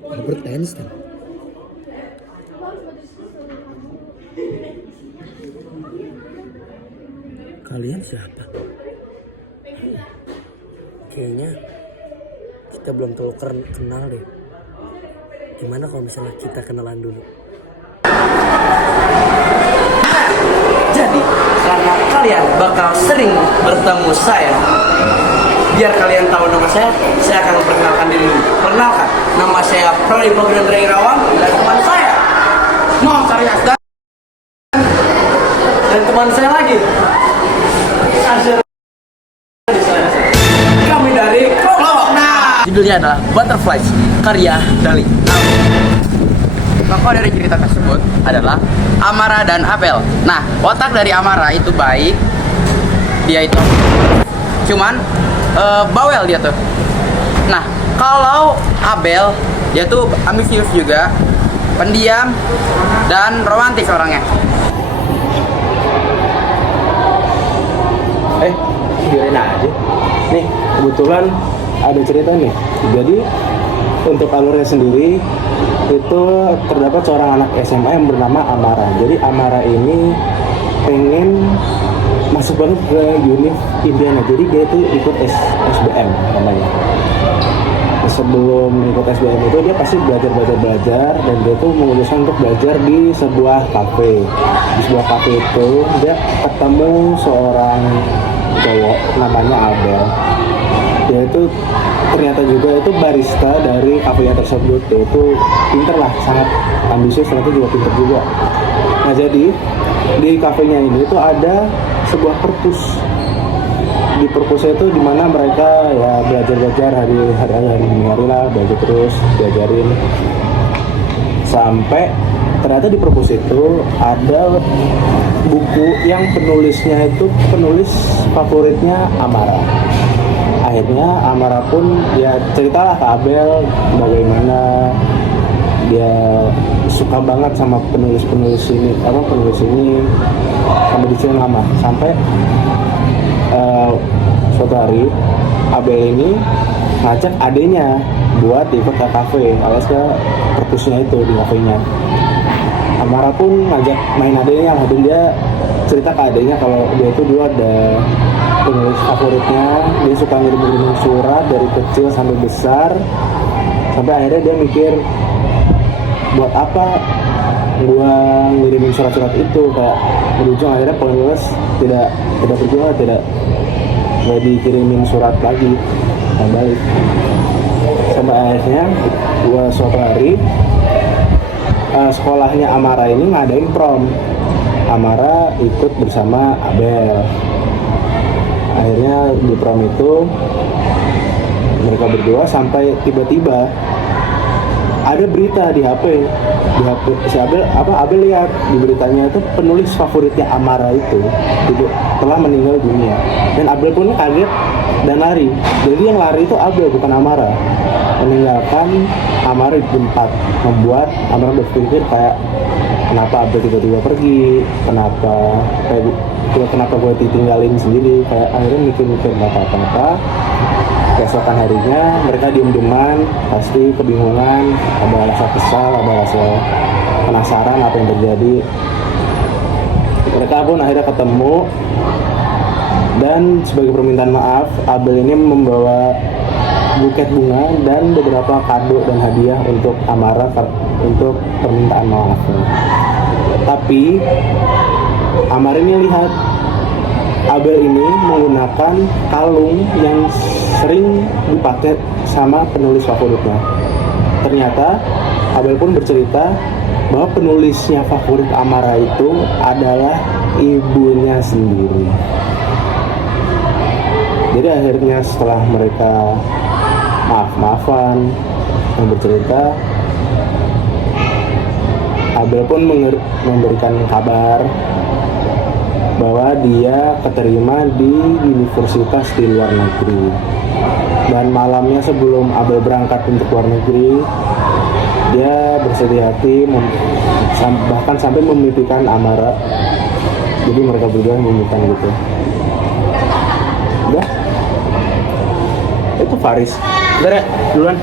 Albert Einstein. Kalian siapa? Kayaknya kita belum terlalu kenal deh. Gimana kalau misalnya kita kenalan dulu? Jadi, karena kalian bakal sering bertemu saya, biar kalian tahu nama saya akan memperkenalkan diri dulu. Perkenalkan, nama saya Prodi Pogradra Irawan dan teman saya Muhammad Karyas dan teman saya lagi Azhar. Kami dari Kolok. Nah, judulnya adalah Butterflies, karya Dali. Tokoh dari cerita tersebut adalah Amara dan Abel. Nah, watak dari Amara itu baik, dia itu cuman bawel dia tuh. Nah, kalau Abel dia tuh ambisius juga, pendiam dan romantis orangnya. Biarin aja. Nih, kebetulan ada cerita nih. Jadi untuk alurnya sendiri itu terdapat seorang anak SMA yang bernama Amara. Jadi Amara ini pengen masuk banget ke univ Indiana. Jadi dia itu ikut SBM namanya. Sebelum ikut SBM itu dia pasti belajar dan dia tuh memutuskan untuk belajar di sebuah kafe. Di sebuah kafe itu dia ketemu seorang cowok namanya Abel. Dia itu ternyata juga itu barista dari kafenya tersebut. Dia itu pinter lah, sangat ambisius, ternyata juga pinter juga. Nah, jadi di kafenya ini tuh ada sebuah perpus. Di perpusnya itu dimana mereka ya belajar hari lah, belajar terus, diajarin sampai ternyata di perpus itu ada buku yang penulisnya itu penulis favoritnya Amara. Akhirnya Amara pun ya ceritalah ke Abel bagaimana dia suka banget sama penulis ini sampai dicari lama sampai suatu hari Abel ini ngajak adenya buat ikut ke kafe alias ke perpusnya itu di kafenya. Amara pun ngajak main adenya, dan dia cerita ke adenya kalau dia itu dulu ada penulis favoritnya, dia suka ngirim surat dari kecil sampai besar, sampai akhirnya dia mikir buat apa gua ngirimin surat-surat itu, kayak berujung akhirnya penulis tidak berjuang, tidak dikirimin surat lagi balik. Sampai akhirnya gua suatu hari sekolahnya Amara ini ngadain prom. Amara ikut bersama Abel. Akhirnya di prom itu mereka berdua sampai tiba-tiba ada berita di HP si Abel lihat di beritanya itu penulis favoritnya Amara itu telah meninggal dunia, dan Abel pun kaget dan lari. Jadi yang lari itu Abel bukan Amara, meninggalkan Amara di tempat, membuat Amara berpikir kayak kenapa Abel tiba-tiba pergi, kenapa gue ditinggalin sendiri, kayak akhirnya mikir-mikir apa. Keesokan harinya mereka diem-dieman, pasti kebingungan, ada rasa kesal, ada rasa penasaran apa yang terjadi. Mereka pun akhirnya ketemu, dan sebagai permintaan maaf Abel ini membawa buket bunga dan beberapa kado dan hadiah untuk Amara untuk permintaan maafnya. Tapi Amara ini lihat Abel ini menggunakan kalung yang sering dipakai sama penulis favoritnya. Ternyata Abel pun bercerita bahwa penulisnya favorit Amara itu adalah ibunya sendiri. Jadi akhirnya setelah mereka maaf-maafan dan bercerita, Abel pun memberikan kabar bahwa dia keterima di universitas di luar negeri. Dan malamnya sebelum Abel berangkat untuk luar negeri, dia bersedih hati bahkan sampai memimpikan Amara. Jadi mereka berdua memimpikan gitu. Udah, itu Faris. Udah ya, duluan.